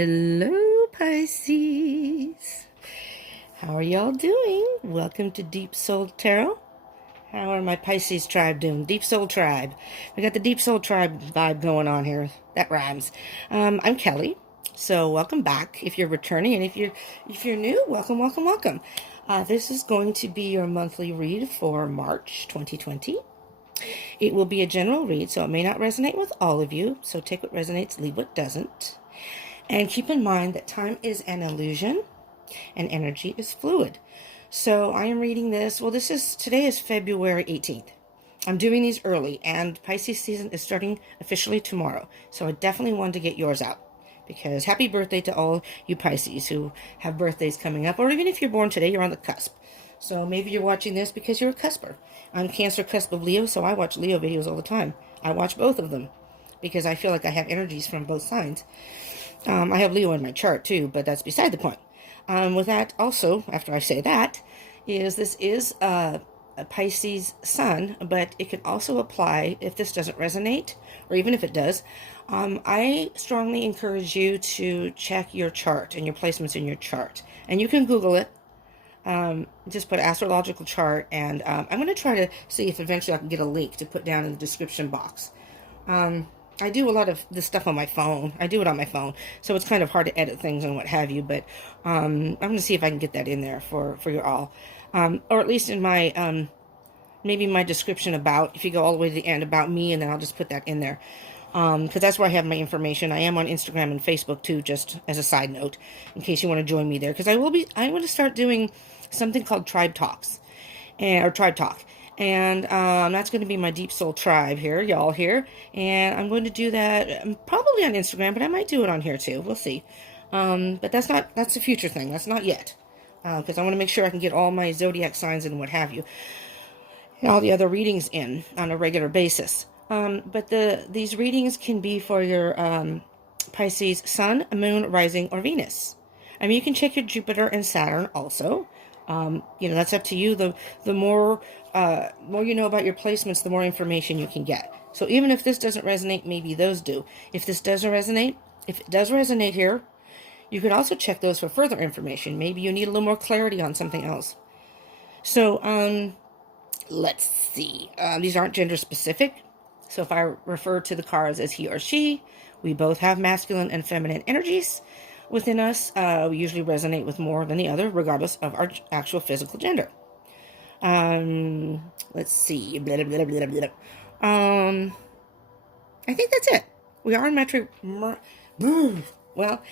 Hello, Pisces. How are y'all doing? Welcome to Deep Soul Tarot. How are my Pisces tribe doing? Deep Soul Tribe. We got the Deep Soul Tribe vibe going on here. That rhymes. I'm Kelly. So welcome back if you're returning, and if you're new, welcome, welcome, welcome. This is going to be your monthly read for March 2020. It will be a general read, so it may not resonate with all of you. So take what resonates, leave what doesn't. And keep in mind that time is an illusion and energy is fluid. So I am reading this. Well, today is February 18th. I'm doing these early, and Pisces season is starting officially tomorrow. So I definitely wanted to get yours out, because happy birthday to all you Pisces who have birthdays coming up, or even if you're born today, you're on the cusp. So maybe you're watching this because you're a cusper. I'm Cancer cusp of Leo, so I watch Leo videos all the time. I watch both of them because I feel like I have energies from both signs. I have Leo in my chart too, but that's beside the point. With that, also, after I say that, this is a Pisces sun, but it can also apply if this doesn't resonate, or even if it does. I strongly encourage you to check your chart and your placements in your chart. And you can Google it. Just put astrological chart, and I'm going to try to see if eventually I can get a link to put down in the description box. I do a lot of this stuff on my phone. I do it on my phone, so it's kind of hard to edit things and what have you, but I'm going to see if I can get that in there for you all. Or at least in my, maybe my description about, if you go all the way to the end, about me, and then I'll just put that in there. Because that's where I have my information. I am on Instagram and Facebook too, just as a side note, in case you want to join me there. Because I want to start doing something called Tribe Talks, or Tribe Talk. And that's going to be my Deep Soul Tribe here, y'all here. And I'm going to do that probably on Instagram, but I might do it on here too. We'll see. But that's a future thing. That's not yet. Because I want to make sure I can get all my zodiac signs and what have you, and all the other readings in on a regular basis. But these readings can be for your Pisces Sun, Moon, Rising, or Venus. I mean, you can check your Jupiter and Saturn also. That's up to you. The more you know about your placements, the more information you can get. So even if this doesn't resonate, maybe those do. If this doesn't resonate, if it does resonate here, you can also check those for further information. Maybe you need a little more clarity on something else. So, let's see. These aren't gender specific. So if I refer to the cards as he or she, we both have masculine and feminine energies within us. We usually resonate with more than the other, regardless of our actual physical gender. Let's see. Blah, blah, blah, blah, blah. I think that's it. We are in well,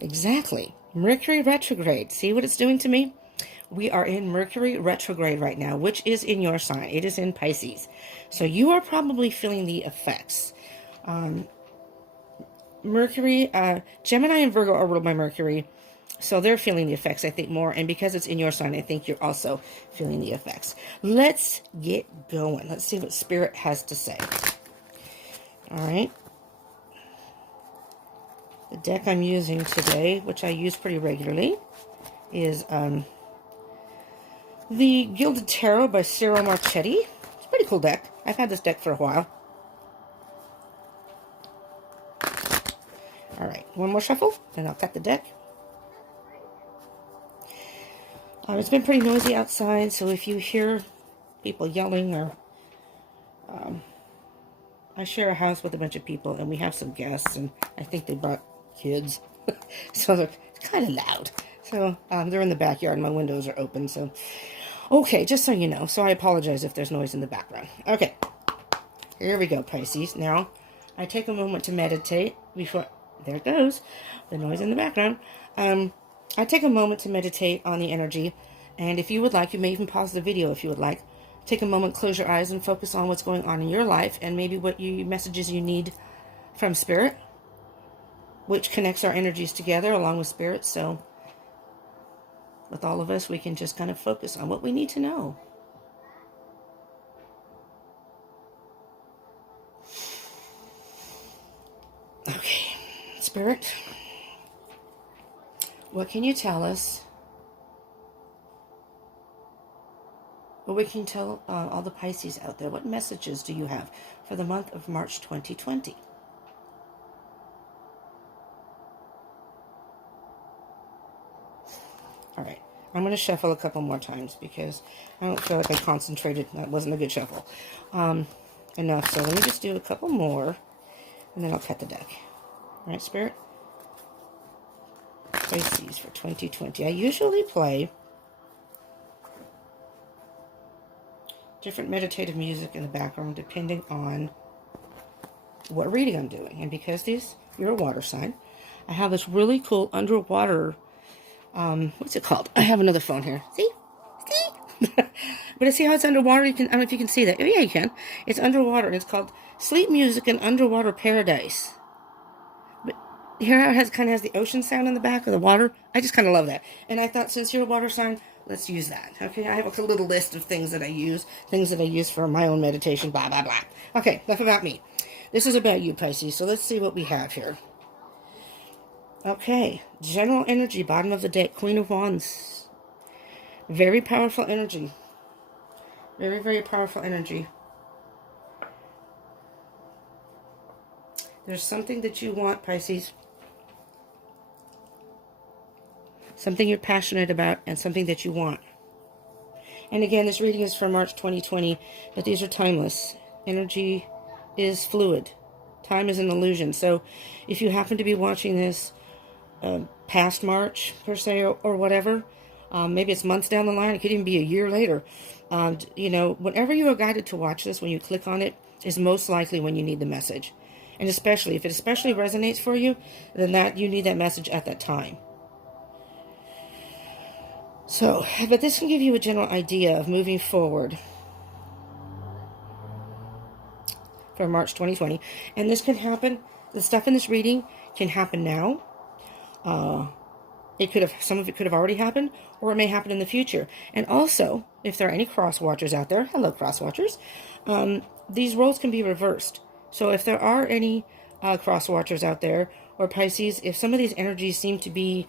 exactly. Mercury retrograde. See what it's doing to me? We are in Mercury retrograde right now, which is in your sign. It is in Pisces. So you are probably feeling the effects. Mercury, Gemini and Virgo are ruled by Mercury. So they're feeling the effects, I think, more. And because it's in your sign, I think you're also feeling the effects. Let's get going. Let's see what Spirit has to say. All right. The deck I'm using today, which I use pretty regularly, is the Gilded Tarot by Cyril Marchetti. It's a pretty cool deck. I've had this deck for a while. All right, one more shuffle, and I'll cut the deck. It's been pretty noisy outside, so if you hear people yelling, or I share a house with a bunch of people, and we have some guests, and I think they brought kids, so they're kind of loud. So they're in the backyard, and my windows are open. So, okay, just so you know. So I apologize if there's noise in the background. Okay, here we go, Pisces. Now, I take a moment to meditate before. There it goes, the noise in the background. I take a moment to meditate on the energy, and if you would like, you may even pause the video if you would like. Take a moment, close your eyes, and focus on what's going on in your life, and maybe what messages you need from Spirit, which connects our energies together along with Spirit. So with all of us, we can just kind of focus on what we need to know. Okay, Spirit, what can you tell us? What we can tell all the Pisces out there? What messages do you have for the month of March 2020? All right. I'm going to shuffle a couple more times because I don't feel like I concentrated. That wasn't a good shuffle. Enough. So let me just do a couple more, and then I'll cut the deck. All right, Spirit? Pisces for 2020. I usually play different meditative music in the background depending on what reading I'm doing. And because you're a water sign, I have this really cool underwater, what's it called? I have another phone here. See? But see how it's underwater? I don't know if you can see that. Oh, yeah, you can. It's underwater, and it's called Sleep Music in Underwater Paradise. But here it kind of has the ocean sound in the back of the water. I just kind of love that. And I thought, since you're a water sign, let's use that. Okay, I have a little list of things that I use for my own meditation, blah, blah, blah. Okay, enough about me. This is about you, Pisces, so let's see what we have here. Okay, general energy, bottom of the deck, Queen of Wands. Very powerful energy. Very, very powerful energy. There's something that you want, Pisces. Something you're passionate about and something that you want. And again, this reading is for March 2020, but these are timeless. Energy is fluid. Time is an illusion. So if you happen to be watching this past March, per se, or whatever, maybe it's months down the line, it could even be a year later. Whenever you are guided to watch this, when you click on it, is most likely when you need the message. And especially, if it especially resonates for you, then you need that message at that time. So, but this can give you a general idea of moving forward for March 2020. And this can happen, the stuff in this reading can happen now. Some of it could have already happened, or it may happen in the future. And also, if there are any cross watchers out there, hello cross watchers, these roles can be reversed. So if there are any cross watchers out there, or Pisces, if some of these energies seem to be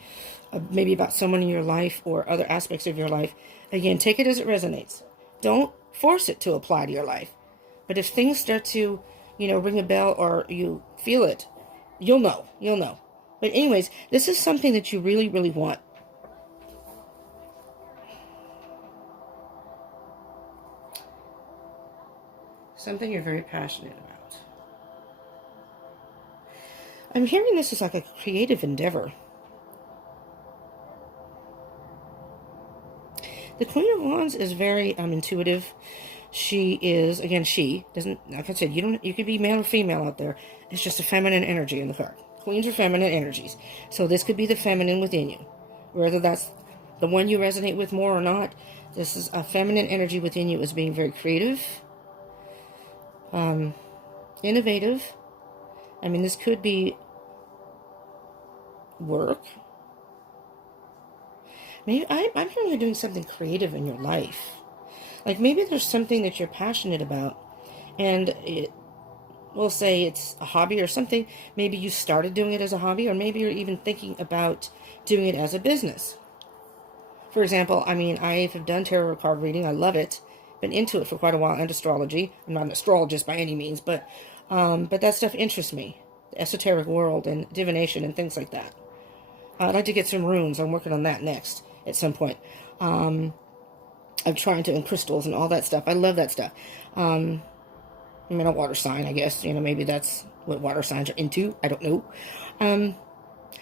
maybe about someone in your life or other aspects of your life, again, take it as it resonates. Don't force it to apply to your life. But if things start to, ring a bell, or you feel it, you'll know. But anyways, this is something that you really, really want. Something you're very passionate about. I'm hearing this is like a creative endeavor. The Queen of Wands is very intuitive. She is, again, like I said, you could be male or female out there. It's just a feminine energy in the card. Queens are feminine energies. So this could be the feminine within you. Whether that's the one you resonate with more or not, this is a feminine energy within you, is being very creative, innovative. I mean, this could be work. Maybe I'm hearing you're doing something creative in your life. Like maybe there's something that you're passionate about, and we'll say it's a hobby or something. Maybe you started doing it as a hobby, or maybe you're even thinking about doing it as a business. For example, I have done tarot card reading. I love it. Been into it for quite a while, and astrology. I'm not an astrologist by any means, but that stuff interests me. The esoteric world and divination and things like that. I'd like to get some runes. I'm working on that next at some point. I'm trying to, and crystals and all that stuff. I love that stuff. I'm a water sign, I guess. Maybe that's what water signs are into. I don't know.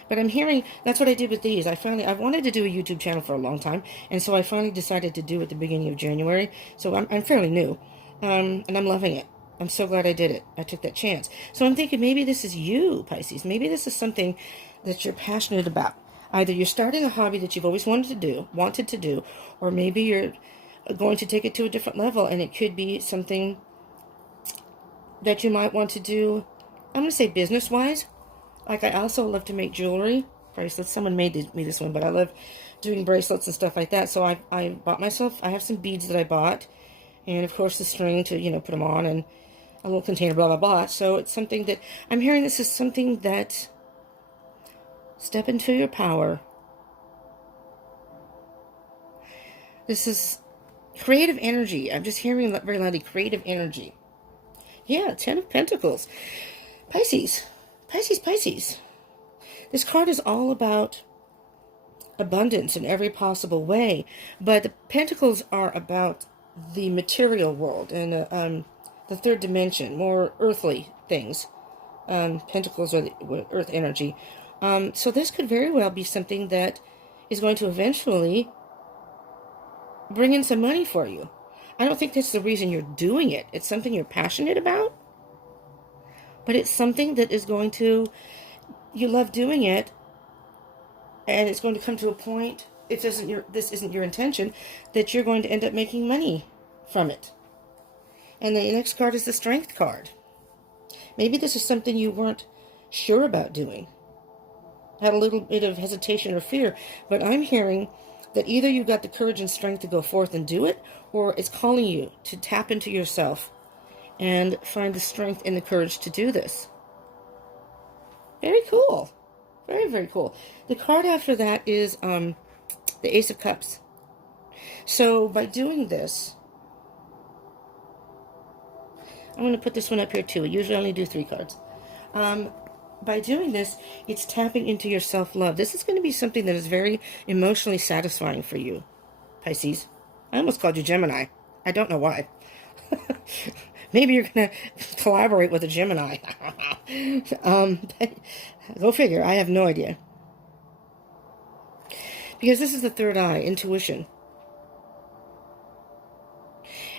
But I'm hearing, that's what I did with these. I've wanted to do a YouTube channel for a long time, and so I finally decided to do it at the beginning of January. So I'm fairly new, and I'm loving it. I'm so glad I did it. I took that chance. So I'm thinking maybe this is you, Pisces. Maybe this is something that you're passionate about. Either you're starting a hobby that you've always wanted to do, or maybe you're going to take it to a different level, and it could be something that you might want to do, I'm going to say business-wise. Like, I also love to make jewelry, bracelets. Someone made me this one, but I love doing bracelets and stuff like that. So I bought myself, I have some beads that I bought, and of course the string to, put them on, and a little container, blah, blah, blah. So it's something that, I'm hearing this is something that, step into your power. This is creative energy. I'm just hearing very loudly, creative energy. Yeah, 10 of Pentacles. Pisces. This card is all about abundance in every possible way. But the pentacles are about the material world and the third dimension, more earthly things. Pentacles are the earth energy. So this could very well be something that is going to eventually bring in some money for you. I don't think that's the reason you're doing it. It's something you're passionate about, but it's something that is going to, you love doing it, and it's going to come to a point, if this isn't your intention, that you're going to end up making money from it. And the next card is the Strength card. Maybe this is something you weren't sure about doing. Had a little bit of hesitation or fear, but I'm hearing that either you got the courage and strength to go forth and do it, or it's calling you to tap into yourself and find the strength and the courage to do this. Very cool. Very, very cool. The card after that is the Ace of Cups. So by doing this, I'm going to put this one up here too. I usually only do 3 cards. By doing this, it's tapping into your self-love. This is going to be something that is very emotionally satisfying for you, Pisces. I almost called you Gemini. I don't know why. Maybe you're going to collaborate with a Gemini. Go figure. I have no idea. Because this is the third eye, intuition.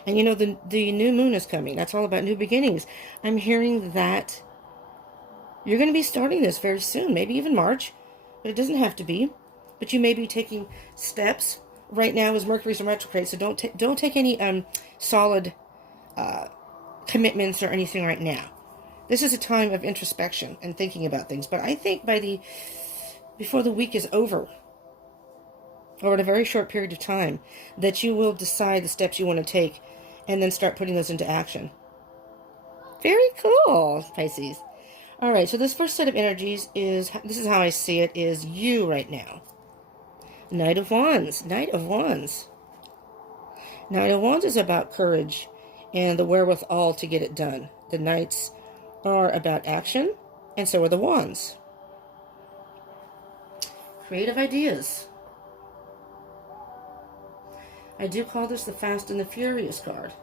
And you know, the new moon is coming. That's all about new beginnings. I'm hearing that you're going to be starting this very soon, maybe even March, but it doesn't have to be. But you may be taking steps. Right now is Mercury's in retrograde, so don't take any solid commitments or anything right now. This is a time of introspection and thinking about things. But I think before the week is over, or in a very short period of time, that you will decide the steps you want to take and then start putting those into action. Very cool, Pisces. All right, so this first set of energies this is how I see it, is you right now. Knight of Wands. Knight of Wands. Knight of Wands is about courage and the wherewithal to get it done. The Knights are about action, and so are the Wands. Creative ideas. I do call this the Fast and the Furious card.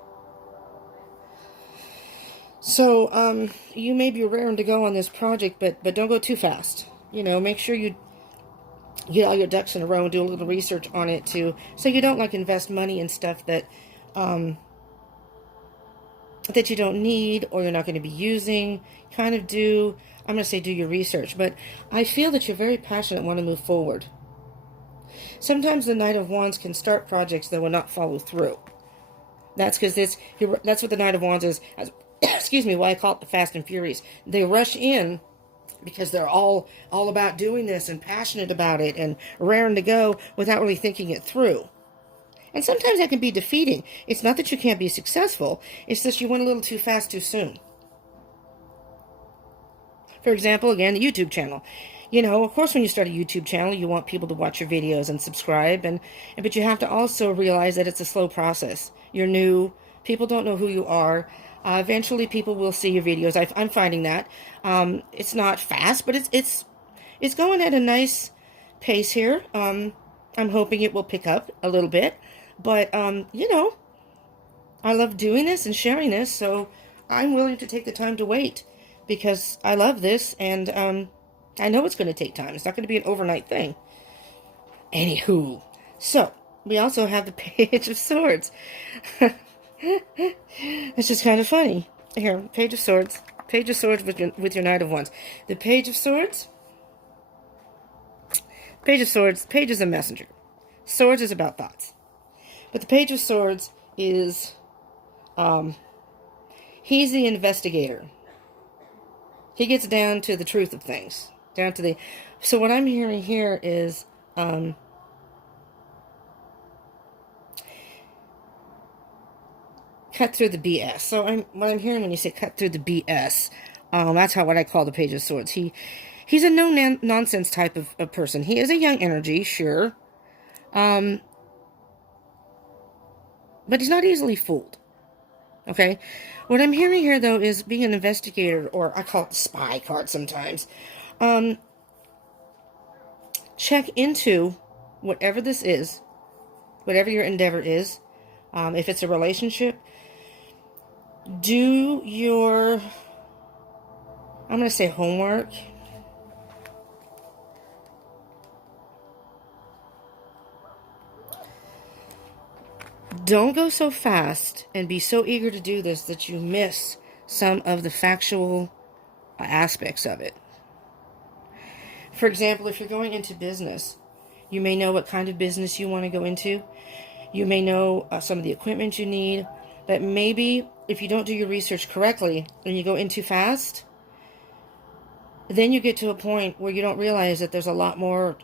So, you may be raring to go on this project, but don't go too fast. You know, make sure you get all your ducks in a row and do a little research on it too, so you don't invest money in stuff that that you don't need or you're not going to be using. Kind of I'm going to say do your research, but I feel that you're very passionate and want to move forward. Sometimes the Knight of Wands can start projects that will not follow through. That's because that's what the Knight of Wands is. Excuse me, why I call it the Fast and Furious. They rush in because they're all about doing this and passionate about it and raring to go without really thinking it through. And sometimes that can be defeating. It's not that you can't be successful. It's just you went a little too fast too soon. For example, again, the YouTube channel. You know, of course, when you start a YouTube channel, you want people to watch your videos and subscribe, but you have to also realize that it's a slow process. You're new. People don't know who you are. Eventually, people will see your videos. I'm finding that it's not fast, but it's going at a nice pace here. I'm hoping it will pick up a little bit, but you know, I love doing this and sharing this, so I'm willing to take the time to wait because I love this, and I know it's going to take time. It's not going to be an overnight thing. Anywho, so we also have the Page of Swords. It's just kind of funny. Here, Page of Swords. Page of Swords with your Knight of Wands. The Page of Swords. Page of Swords. Page is a messenger. Swords is about thoughts. But the Page of Swords is, he's the investigator. He gets down to the truth of things. So what I'm hearing here is, cut through the BS. So what I'm hearing when you say cut through the BS, that's what I call the Page of Swords. He's a no-nonsense type of person. He is a young energy, sure. But he's not easily fooled. Okay? What I'm hearing here, though, is being an investigator, or I call it the spy card sometimes. Check into whatever this is, whatever your endeavor is, if it's a relationship, do your, I'm going to say homework. Don't go so fast and be so eager to do this that you miss some of the factual aspects of it. For example, if you're going into business, you may know what kind of business you want to go into. You may know some of the equipment you need, but maybe if you don't do your research correctly and you go in too fast, then you get to a point where you don't realize that there's a lot more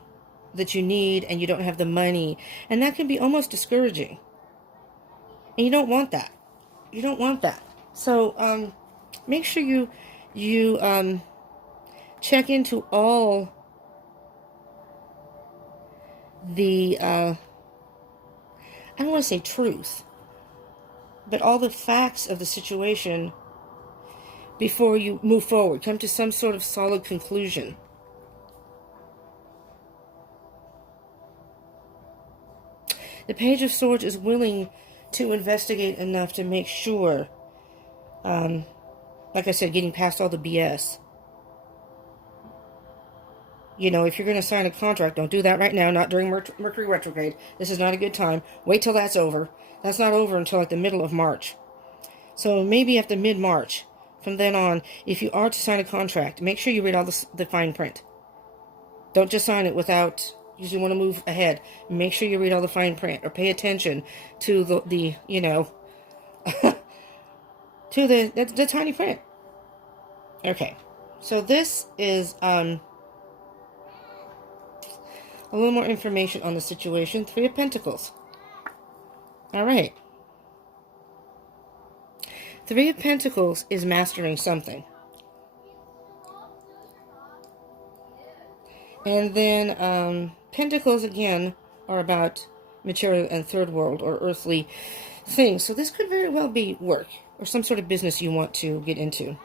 that you need and you don't have the money. And that can be almost discouraging. And you don't want that. You don't want that. So make sure you check into all the, I don't want to say truth, but all the facts of the situation before you move forward. Come to some sort of solid conclusion. The Page of Swords is willing to investigate enough to make sure, like I said, getting past all the BS. You know, if you're going to sign a contract, don't do that right now, not during Mercury retrograde. This is not a good time. Wait till that's over. That's not over until like the middle of March. So maybe after mid-March, from then on, if you are to sign a contract, make sure you read all the fine print. Don't just sign it without, usually want to move ahead. Make sure you read all the fine print or pay attention to the you know, to the tiny print. Okay, so this is, a little more information on the situation. 3 of Pentacles. All right. 3 of Pentacles is mastering something. And then Pentacles, again, are about material and third world or earthly things. So this could very well be work or some sort of business you want to get into.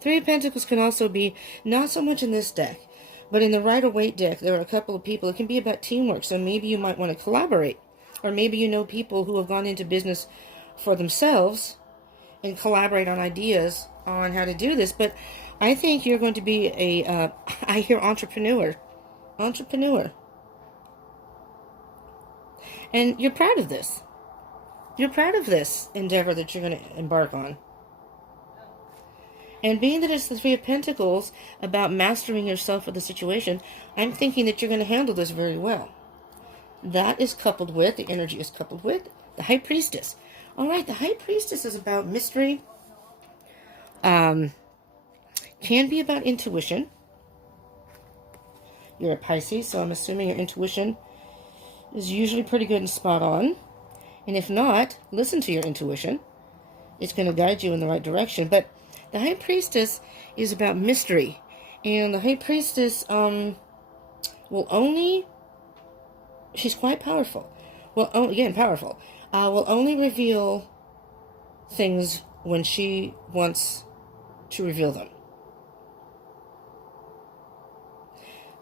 Three of Pentacles can also be, not so much in this deck, but in the Rider-Waite deck, there are a couple of people. It can be about teamwork, so maybe you might want to collaborate. Or maybe you know people who have gone into business for themselves and collaborate on ideas on how to do this. But I think you're going to be a, I hear entrepreneur. Entrepreneur. And you're proud of this. You're proud of this endeavor that you're going to embark on. And being that it's the Three of Pentacles about mastering yourself of the situation, I'm thinking that you're going to handle this very well. That is coupled with, the energy is coupled with, the High Priestess. All right, the High Priestess is about mystery. Can be about intuition. You're a Pisces, so I'm assuming your intuition is usually pretty good and spot on. And if not, listen to your intuition. It's going to guide you in the right direction. But the High Priestess is about mystery. And the High Priestess will only, she's quite powerful. Well, again, powerful. Will only reveal things when she wants to reveal them.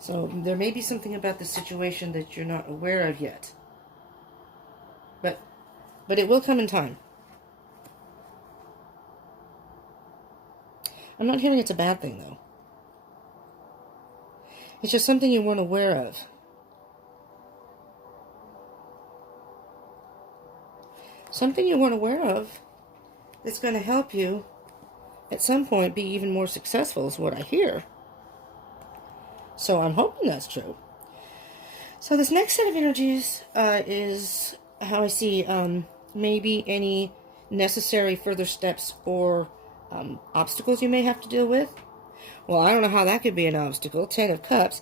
So there may be something about the situation that you're not aware of yet. But it will come in time. I'm not hearing it's a bad thing, though. It's just something you weren't aware of. Something you weren't aware of that's going to help you at some point be even more successful is what I hear. So I'm hoping that's true. So this next set of energies is how I see maybe any necessary further steps or obstacles you may have to deal with. Well, I don't know how that could be an obstacle. 10 of Cups.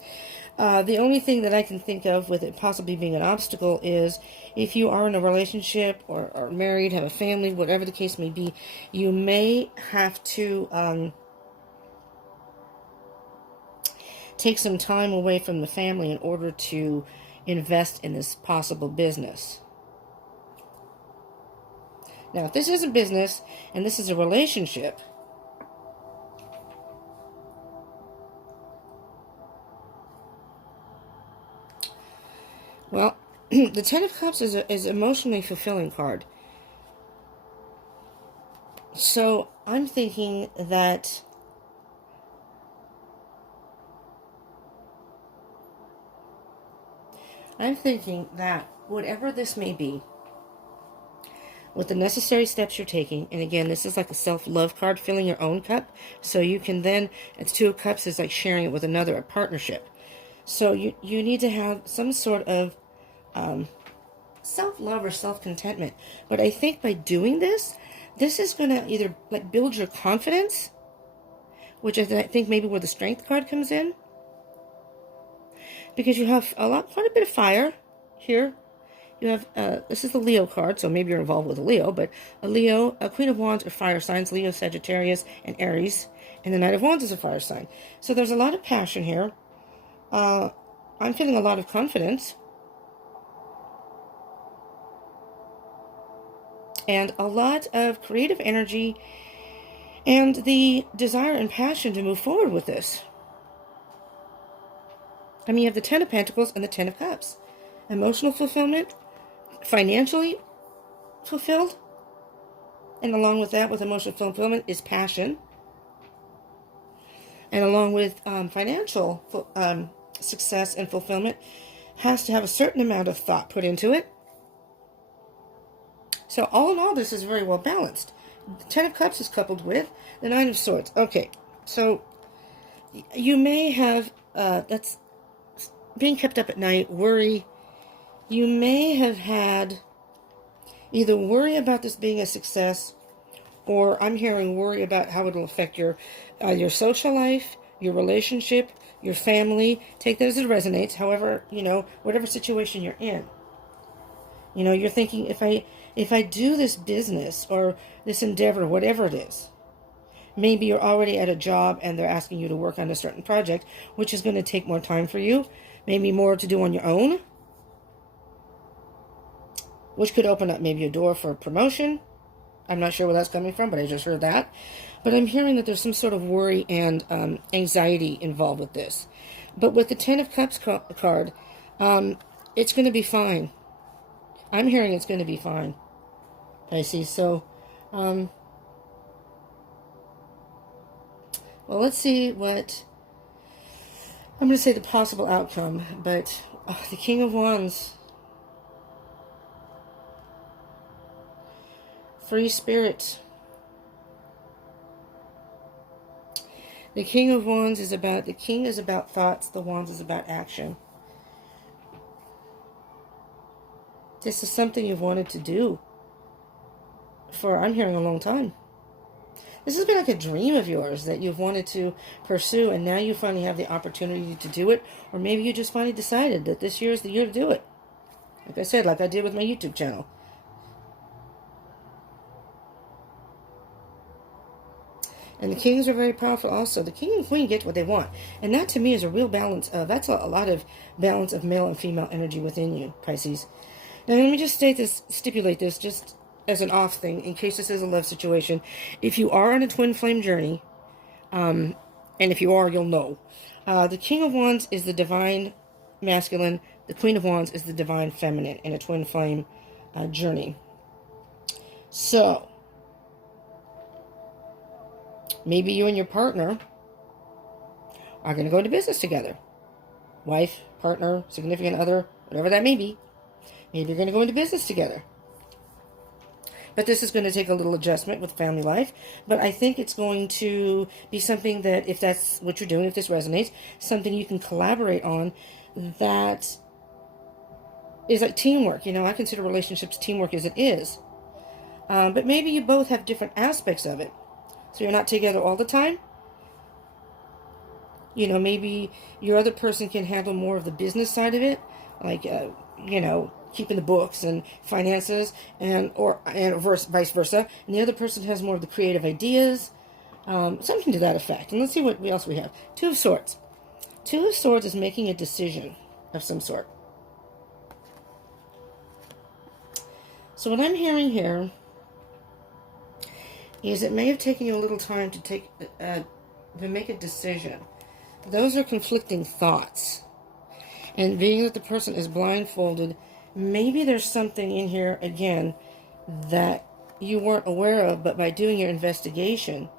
The only thing that I can think of with it possibly being an obstacle is if you are in a relationship or are married, have a family, whatever the case may be, you may have to take some time away from the family in order to invest in this possible business. Now, if this isn't business and this is a relationship, Well, the Ten of Cups is an emotionally fulfilling card. So I'm thinking that whatever this may be, with the necessary steps you're taking, and again, this is like a self-love card, filling your own cup, so you can then, it's Two of Cups is like sharing it with another, a partnership. So you need to have some sort of self-love or self-contentment. But I think by doing this, this is going to either like build your confidence, which is I think maybe where the Strength card comes in, because you have quite a bit of fire here. You have, this is the Leo card, so maybe you're involved with a Leo, but a Leo, a Queen of Wands are fire signs, Leo, Sagittarius, and Aries, and the Knight of Wands is a fire sign. So there's a lot of passion here. I'm feeling a lot of confidence. And a lot of creative energy and the desire and passion to move forward with this. I mean, you have the Ten of Pentacles and the Ten of Cups. Emotional fulfillment, financially fulfilled, and along with that, with emotional fulfillment, is passion. And along with financial success and fulfillment, has to have a certain amount of thought put into it. So all in all, this is very well balanced. The Ten of Cups is coupled with the Nine of Swords. Okay, so you may have, that's being kept up at night, worry. You may have had either worry about this being a success, or I'm hearing worry about how it will affect your social life, your relationship, your family. Take that as it resonates. However, whatever situation you're in. You're thinking, if I do this business or this endeavor, whatever it is, maybe you're already at a job and they're asking you to work on a certain project, which is going to take more time for you, maybe more to do on your own, which could open up maybe a door for promotion. I'm not sure where that's coming from, but I just heard that. But I'm hearing that there's some sort of worry and anxiety involved with this. But with the Ten of Cups card, it's going to be fine. I'm hearing it's going to be fine, Pisces. So, well, let's see what, I'm going to say the possible outcome, but the King of Wands, free spirit. The King of Wands is about, the King is about thoughts, the Wands is about action. This is something you've wanted to do for, I'm hearing, a long time. This has been like a dream of yours that you've wanted to pursue, and now you finally have the opportunity to do it, or maybe you just finally decided that this year is the year to do it. Like I said, like I did with my YouTube channel. And the kings are very powerful also. The king and queen get what they want. And that to me is a real balance of, that's a lot of balance of male and female energy within you, Pisces. Now let me just stipulate this just as an off thing, in case this is a love situation. If you are on a twin flame journey, and if you are, you'll know. The King of Wands is the divine masculine. The Queen of Wands is the divine feminine in a twin flame journey. So, maybe you and your partner are going to go into business together. Wife, partner, significant other, whatever that may be. Maybe you're going to go into business together. But this is going to take a little adjustment with family life. But I think it's going to be something that, if that's what you're doing, if this resonates, something you can collaborate on that is like teamwork. I consider relationships teamwork as it is. But maybe you both have different aspects of it. So you're not together all the time. Maybe your other person can handle more of the business side of it. Like, keeping the books and finances, and vice versa. And the other person has more of the creative ideas. Something to that effect. And let's see what else we have. Two of Swords. Two of Swords is making a decision of some sort. So what I'm hearing here is it may have taken you a little time to make a decision. Those are conflicting thoughts. And being that the person is blindfolded, maybe there's something in here, again, that you weren't aware of, but by doing your investigation,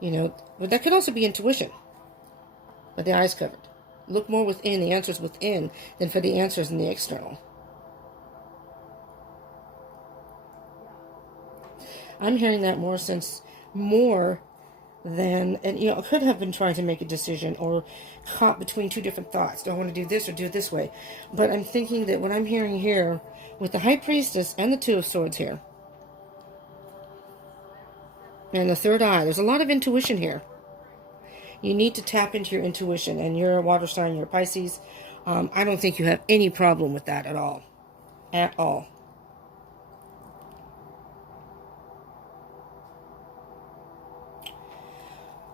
you know, but that could also be intuition. But the eyes covered. Look more within, the answers within, than for the answers in the external. I'm hearing that more than, and you know, could have been trying to make a decision or caught between two different thoughts. Do I want to do this or do it this way? But I'm thinking that what I'm hearing here with the High Priestess and the Two of Swords here, and the third eye, there's a lot of intuition here. You need to tap into your intuition, and you're a water sign, you're a Pisces. I don't think you have any problem with that at all. At all.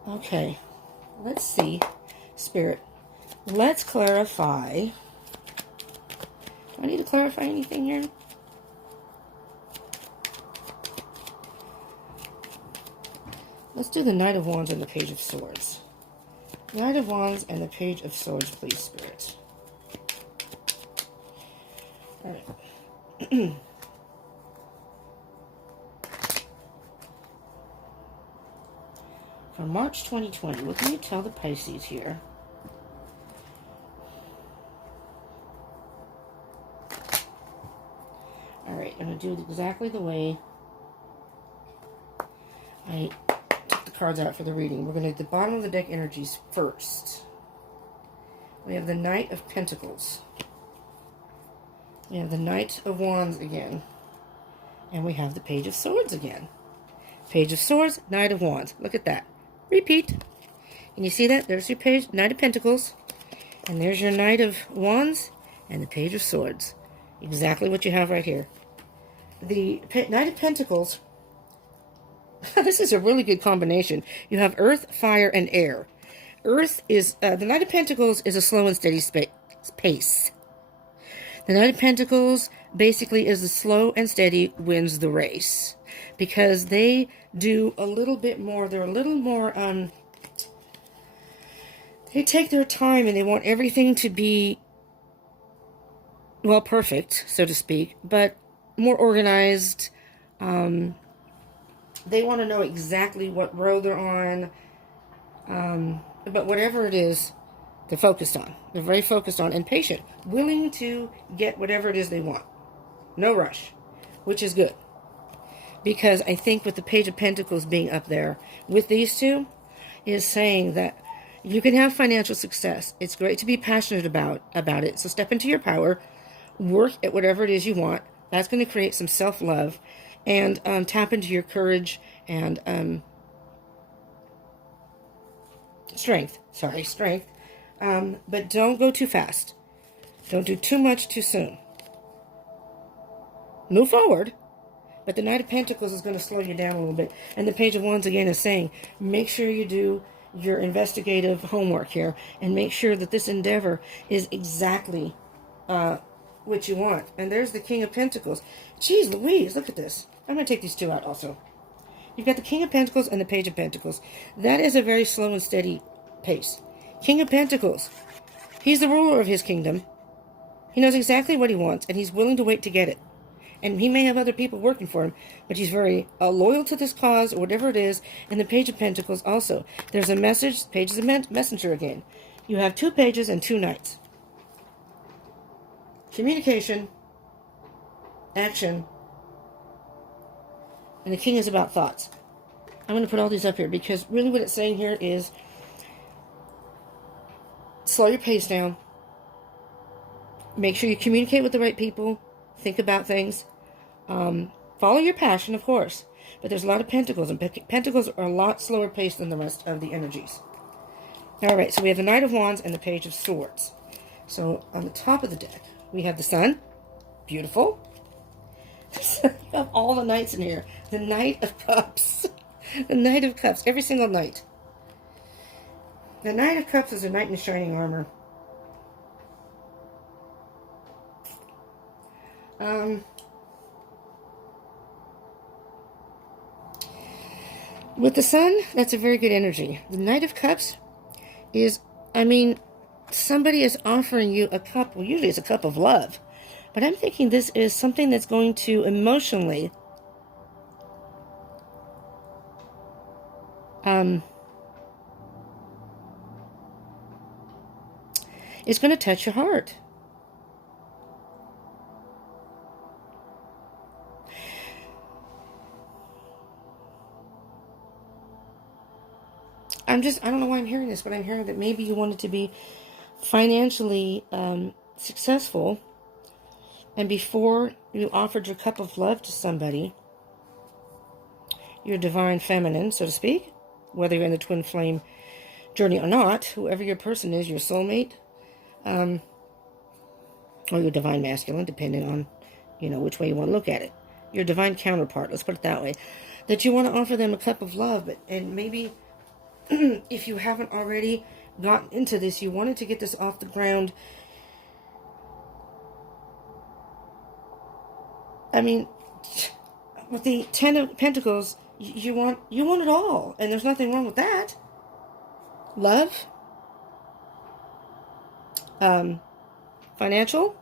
Okay, let's see. Spirit, let's clarify. Do I need to clarify anything here? Let's do the Knight of Wands and the Page of Swords. Knight of Wands and the Page of Swords, please, Spirit. All right. For March 2020, what can you tell the Pisces here? All right, I'm going to do it exactly the way I took the cards out for the reading. We're going to do the bottom of the deck energies first. We have the Knight of Pentacles. We have the Knight of Wands again. And we have the Page of Swords again. Page of Swords, Knight of Wands. Look at that. Repeat. Can you see that? There's your page, Knight of Pentacles. And there's your Knight of Wands and the Page of Swords. Exactly what you have right here. The Knight of Pentacles, this is a really good combination. You have earth, fire, and air. Earth is, the Knight of Pentacles is a slow and steady pace. The Knight of Pentacles basically is the slow and steady wins the race. Because they do a little bit more, they're a little more, they take their time and they want everything to be, well, perfect, so to speak, but more organized. They want to know exactly what road they're on, but whatever it is, they're focused on. They're very focused on and patient, willing to get whatever it is they want. No rush, which is good. Because I think with the Page of Pentacles being up there with these two is saying that you can have financial success. It's great to be passionate about it. So step into your power, work at whatever it is you want. That's going to create some self-love, and tap into your courage and strength. Sorry, strength. But don't go too fast. Don't do too much too soon. Move forward. But the Knight of Pentacles is going to slow you down a little bit. And the Page of Wands, again, is saying, make sure you do your investigative homework here. And make sure that this endeavor is exactly what you want. And there's the King of Pentacles. Jeez Louise, look at this. I'm going to take these two out also. You've got the King of Pentacles and the Page of Pentacles. That is a very slow and steady pace. King of Pentacles. He's the ruler of his kingdom. He knows exactly what he wants, and he's willing to wait to get it. And he may have other people working for him, but he's very loyal to this cause or whatever it is. And the Page of Pentacles also. There's a message. Page is a messenger again. You have two pages and two knights. Communication. Action. And the King is about thoughts. I'm going to put all these up here because really what it's saying here is slow your pace down. Make sure you communicate with the right people. Think about things. Follow your passion, of course. But there's a lot of pentacles, and pentacles are a lot slower paced than the rest of the energies. All right, so we have the Knight of Wands and the Page of Swords. So on the top of the deck, we have the Sun. Beautiful. You have all the knights in here. The Knight of Cups. The Knight of Cups. Every single knight. The Knight of Cups is a knight in shining armor. With the Sun, that's a very good energy. The Knight of Cups is, I mean, somebody is offering you a cup. Well, usually it's a cup of love. But I'm thinking this is something that's going to emotionally it's going to touch your heart. I don't know why I'm hearing this, but I'm hearing that maybe you wanted to be financially successful, and before you offered your cup of love to somebody, your divine feminine, so to speak, whether you're in the twin flame journey or not, whoever your person is, your soulmate, or your divine masculine, depending on, which way you want to look at it. Your divine counterpart, let's put it that way. That you want to offer them a cup of love, and maybe if you haven't already gotten into this, you wanted to get this off the ground. I mean, with the Ten of Pentacles, you want it all, and there's nothing wrong with that. Love, financial.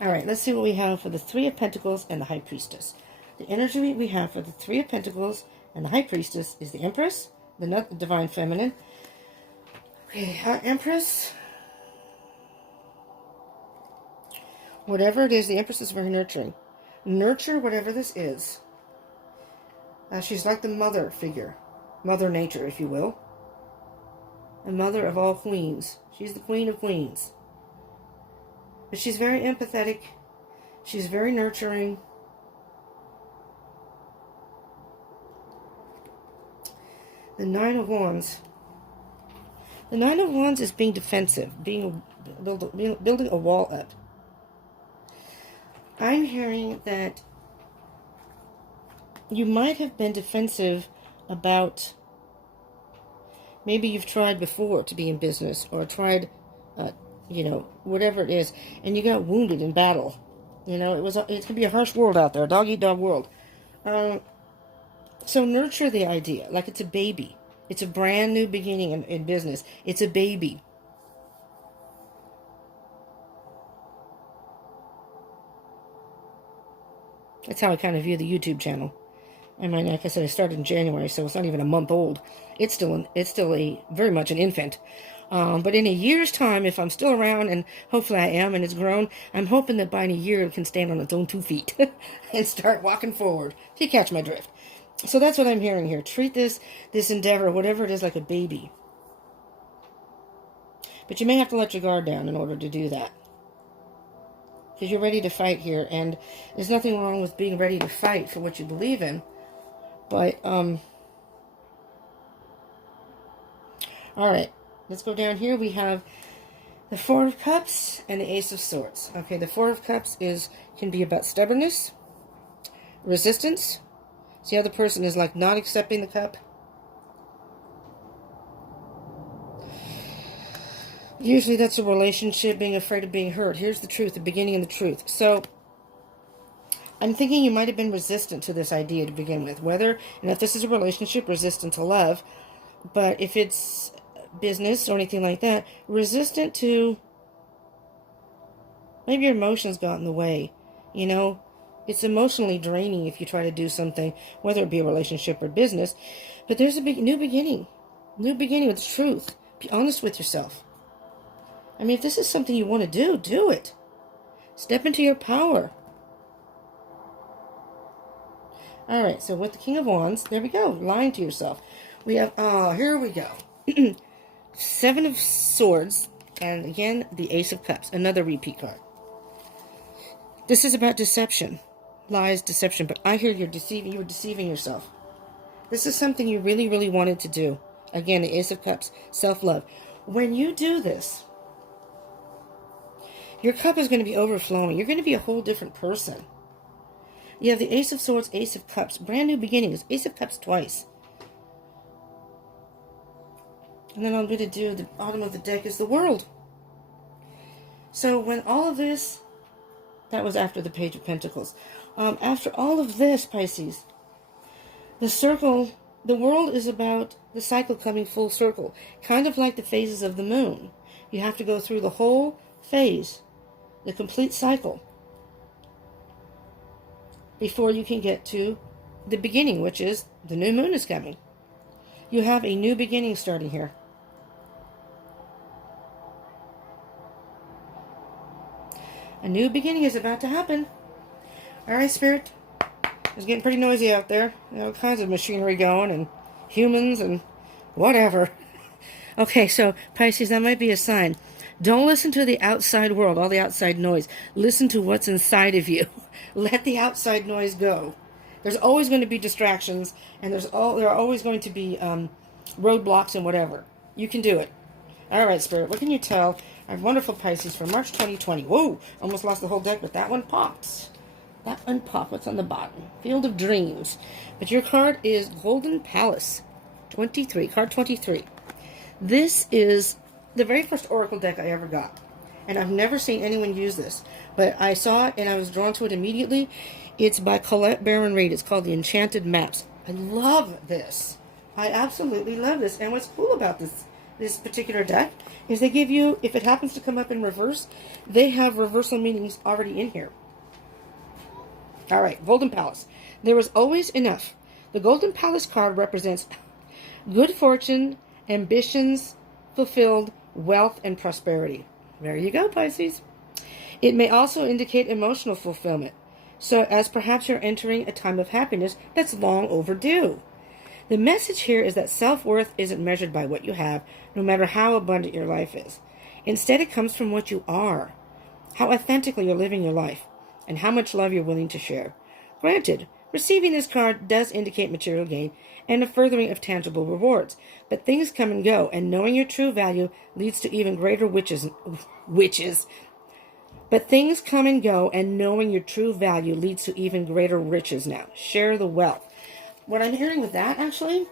All right, let's see what we have for the Three of Pentacles and the High Priestess. The energy we have for the Three of Pentacles and the High Priestess is the Empress, the Divine Feminine. Okay, Empress. Whatever it is, the Empress is very nurturing. Nurture whatever this is. She's like the mother figure. Mother Nature, if you will. A mother of all queens. She's the queen of queens. But she's very empathetic. She's very nurturing. The Nine of Wands. The Nine of Wands is being defensive, building a wall up. I'm hearing that you might have been defensive about, maybe you've tried before to be in business, or tried, whatever it is, and you got wounded in battle. It can be a harsh world out there, a dog-eat-dog world. So nurture the idea like it's a baby. It's a brand new beginning in business. It's a baby. That's how I kind of view the YouTube channel. I mean, like I said, I started in January, so it's not even a month old. It's still very much an infant. But in a year's time, if I'm still around, and hopefully I am, and it's grown, I'm hoping that by in a year it can stand on its own 2 feet and start walking forward. If you catch my drift. So that's what I'm hearing here. Treat this endeavor, whatever it is, like a baby. But you may have to let your guard down in order to do that. Because you're ready to fight here, and there's nothing wrong with being ready to fight for what you believe in. But, all right, let's go down here. We have the Four of Cups and the Ace of Swords. Okay, the Four of Cups can be about stubbornness, resistance. See how the person is like not accepting the cup? Usually that's a relationship, being afraid of being hurt. Here's the truth, the beginning of the truth. So I'm thinking you might have been resistant to this idea to begin with. And if this is a relationship, resistant to love. But if it's business or anything like that, resistant to, maybe your emotions got in the way. It's emotionally draining if you try to do something, whether it be a relationship or business. But there's a new beginning. New beginning with truth. Be honest with yourself. I mean, if this is something you want to do it. Step into your power. All right, so with the King of Wands, there we go. Lying to yourself. We have, here we go. Seven of Swords, and again, the Ace of Cups. Another repeat card. This is about deception. Lies, deception, but I hear you're deceiving yourself. This is something you really, really wanted to do. Again, the Ace of Cups, self-love. When you do this, your cup is going to be overflowing. You're going to be a whole different person. You have the Ace of Swords, Ace of Cups, brand new beginnings. Ace of Cups twice. And then I'm going to do the bottom of the deck is the World. So when all of this, that was after the Page of Pentacles. After all of this, Pisces, the circle The world is about the cycle coming full circle, kind of like the phases of the moon. You have to go through the whole phase, the complete cycle, before you can get to the beginning, which is the new moon is coming. You have a new beginning starting here. A new beginning is about to happen. All right, Spirit. It's getting pretty noisy out there. All kinds of machinery going and humans and whatever. Okay, so Pisces, that might be a sign. Don't listen to the outside world, all the outside noise. Listen to what's inside of you. Let the outside noise go. There's always going to be distractions, and there are always going to be roadblocks and whatever. You can do it. All right, Spirit, what can you tell our wonderful Pisces for March 2020? Whoa, almost lost the whole deck, but that one popped. That one popped. What's on the bottom? Field of Dreams. But your card is Golden Palace. 23. Card 23. This is the very first Oracle deck I ever got. And I've never seen anyone use this. But I saw it and I was drawn to it immediately. It's by Colette Baron Reid. It's called the Enchanted Maps. I love this. I absolutely love this. And what's cool about this particular deck is they give you, if it happens to come up in reverse, they have reversal meanings already in here. All right, Golden Palace. There is always enough. The Golden Palace card represents good fortune, ambitions fulfilled, wealth, and prosperity. There you go, Pisces. It may also indicate emotional fulfillment, so as perhaps you're entering a time of happiness that's long overdue. The message here is that self-worth isn't measured by what you have, no matter how abundant your life is. Instead, it comes from what you are, how authentically you're living your life, and how much love you're willing to share. Granted, receiving this card does indicate material gain and a furthering of tangible rewards, but things come and go, and knowing your true value leads to even greater But things come and go, and knowing your true value leads to even greater riches now. Share the wealth. What I'm hearing with that, actually,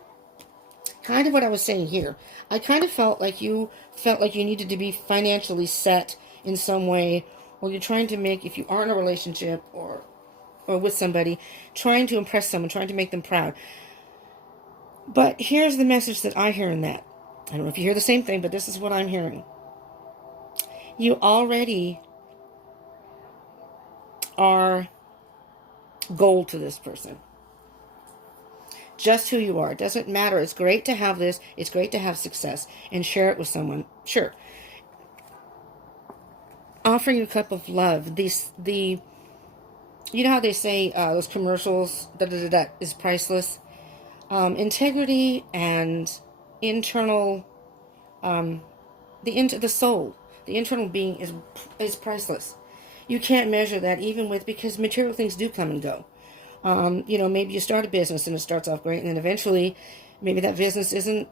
kind of what I was saying here. I kind of felt like you needed to be financially set in some way, or you're trying to make, if you are in a relationship or with somebody, trying to impress someone, trying to make them proud. But here's the message that I hear in that. I don't know if you hear the same thing, but this is what I'm hearing. You already are gold to this person. Just who you are. It doesn't matter. It's great to have this. It's great to have success and share it with someone. Sure. Offering a cup of love. You know how they say those commercials, is priceless. Integrity and internal, the soul, the internal being is priceless. You can't measure that because material things do come and go. Maybe you start a business and it starts off great, and then eventually maybe that business isn't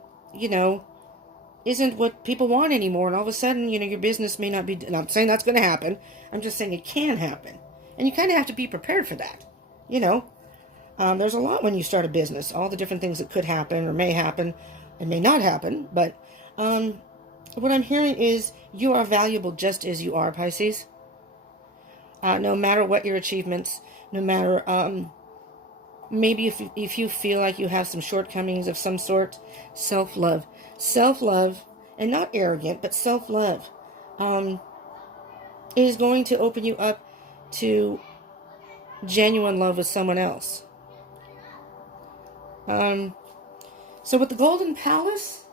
what people want anymore, and all of a sudden, your business may not be, and I'm saying that's going to happen, I'm just saying it can happen, and you kind of have to be prepared for that, There's a lot when you start a business, all the different things that could happen, or may happen, and may not happen, but what I'm hearing is you are valuable just as you are, Pisces. No matter what your achievements, no matter, maybe if you feel like you have some shortcomings of some sort, self-love, and not arrogant, but self-love, is going to open you up to genuine love with someone else. So with the Golden Palace,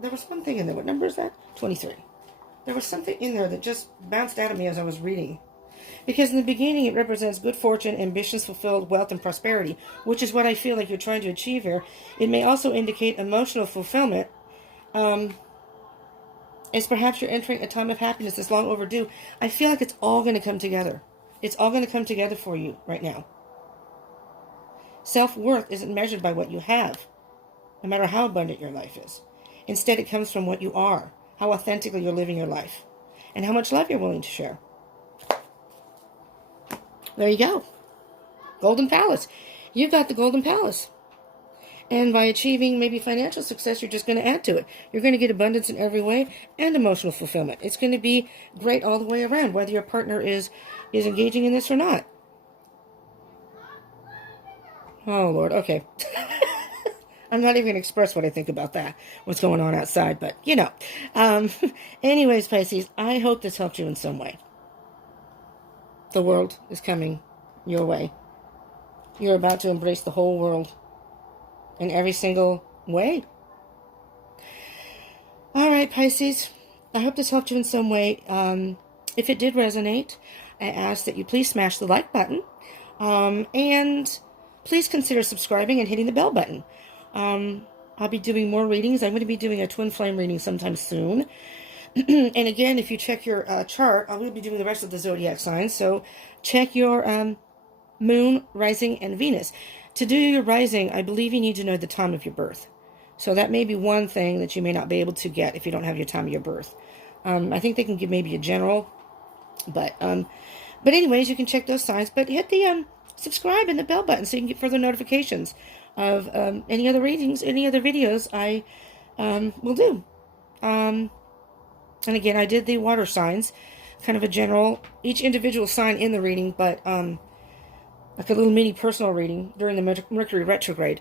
there was one thing in there. What number is that? 23. There was something in there that just bounced out at me as I was reading. Because in the beginning, it represents good fortune, ambitions fulfilled, wealth, and prosperity, which is what I feel like you're trying to achieve here. It may also indicate emotional fulfillment, as perhaps you're entering a time of happiness that's long overdue. I feel like it's all going to come together. It's all going to come together for you right now. Self-worth isn't measured by what you have, no matter how abundant your life is. Instead, it comes from what you are, how authentically you're living your life, and how much love you're willing to share. There you go. Golden Palace. You've got the Golden Palace. And by achieving maybe financial success, you're just going to add to it. You're going to get abundance in every way and emotional fulfillment. It's going to be great all the way around, whether your partner is engaging in this or not. Oh, Lord. Okay. I'm not even going to express what I think about that, what's going on outside, but, you know. Anyways, Pisces, I hope this helped you in some way. The world is coming your way. You're about to embrace the whole world in every single way. All right, Pisces, I hope this helped you in some way. If it did resonate, I ask that you please smash the like button. And please consider subscribing and hitting the bell button. I'll be doing more readings. I'm going to be doing a twin flame reading sometime soon. And again, if you check your chart, I will be doing the rest of the zodiac signs. So check your moon, rising, and Venus. To do your rising, I believe you need to know the time of your birth. So that may be one thing that you may not be able to get if you don't have your time of your birth. I think they can give maybe a general, but anyways, you can check those signs. But hit the subscribe and the bell button so you can get further notifications of any other readings, any other videos I will do. And again, I did the water signs, kind of a general, each individual sign in the reading, but like a little mini personal reading during the Mercury retrograde.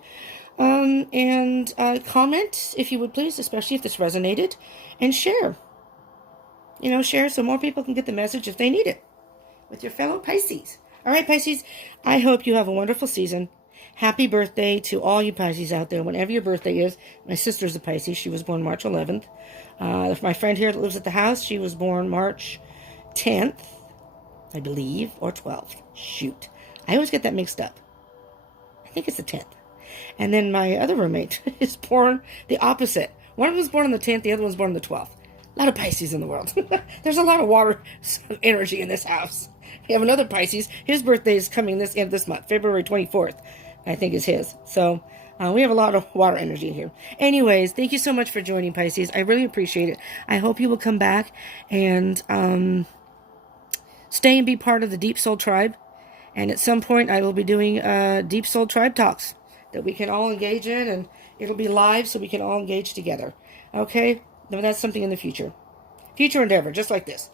And comment, if you would please, especially if this resonated, and share. You know, share so more people can get the message if they need it with your fellow Pisces. All right, Pisces, I hope you have a wonderful season. Happy birthday to all you Pisces out there, whenever your birthday is. My sister's a Pisces. She was born March 11th. My friend here that lives at the house, she was born March 10th, I believe, or 12th. Shoot. I always get that mixed up. I think it's the 10th. And then my other roommate is born the opposite. One of them was born on the 10th, the other one's born on the 12th. A lot of Pisces in the world. There's a lot of water energy in this house. We have another Pisces. His birthday is coming this month, February 24th, I think is his. So we have a lot of water energy here. Anyways, thank you so much for joining, Pisces. I really appreciate it. I hope you will come back and stay and be part of the Deep Soul Tribe. And at some point, I will be doing Deep Soul Tribe Talks that we can all engage in, and it'll be live so we can all engage together. Okay? No, that's something in the future. Future endeavor, just like this.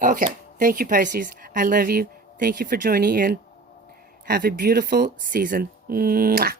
Okay. Thank you, Pisces. I love you. Thank you for joining in. Have a beautiful season. Mwah.